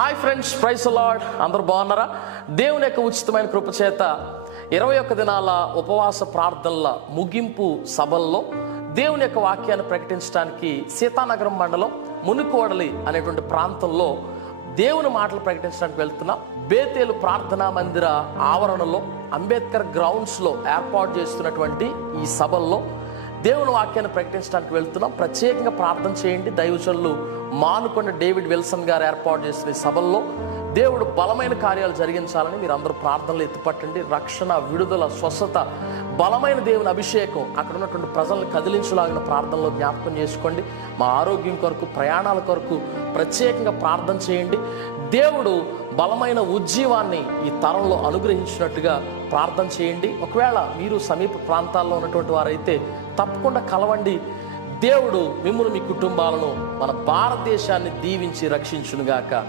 Hi friends, praise the lord. అందరూ బాగున్నారా? దేవుని యొక్క ఉచితమైన కృప చేత 21 దినాల ఉపవాస ప్రార్థనల ముగింపు సభల్లో దేవుని యొక్క వాక్యాన్ని ప్రకటించడానికి సీతానగరం మండలం మునికోడలి అనేటువంటి ప్రాంతంలో దేవుని మాటలు ప్రకటించడానికి వెళ్తున్నా. బేతేలు ప్రార్థనా మందిర ఆవరణలో అంబేద్కర్ గ్రౌండ్స్లో ఏర్పాటు చేస్తున్నటువంటి ఈ సభల్లో దేవుని వాక్యాన్ని ప్రకటించడానికి వెళ్తున్నాం. ప్రత్యేకంగా ప్రార్థన చేయండి. దైవజనులు మానుకొండ డేవిడ్ విల్సన్ గారు ఏర్పాటు చేసిన ఈ సభల్లో దేవుడు బలమైన కార్యాలు జరిగించాలని మీరు అందరూ ప్రార్థనలు ఎత్తుపట్టండి. రక్షణ, విడుదల, స్వస్థత, బలమైన దేవుని అభిషేకం అక్కడ ఉన్నటువంటి ప్రజలను కదిలించలాగిన ప్రార్థనలో జ్ఞాపకం చేసుకోండి. మా ఆరోగ్యం కొరకు, ప్రయాణాల కొరకు ప్రత్యేకంగా ప్రార్థన చేయండి. దేవుడు బలమైన ఉజ్జీవాన్ని ఈ తరంలో అనుగ్రహించినట్టుగా ప్రార్థన చేయండి. ఒకవేళ మీరు సమీప ప్రాంతాల్లో ఉన్నటువంటి వారైతే తప్పకుండా కలవండి. దేవుడు మిమ్మల్ని, మీ కుటుంబాలను, మన భారతదేశాన్ని దీవించి రక్షించునుగాక.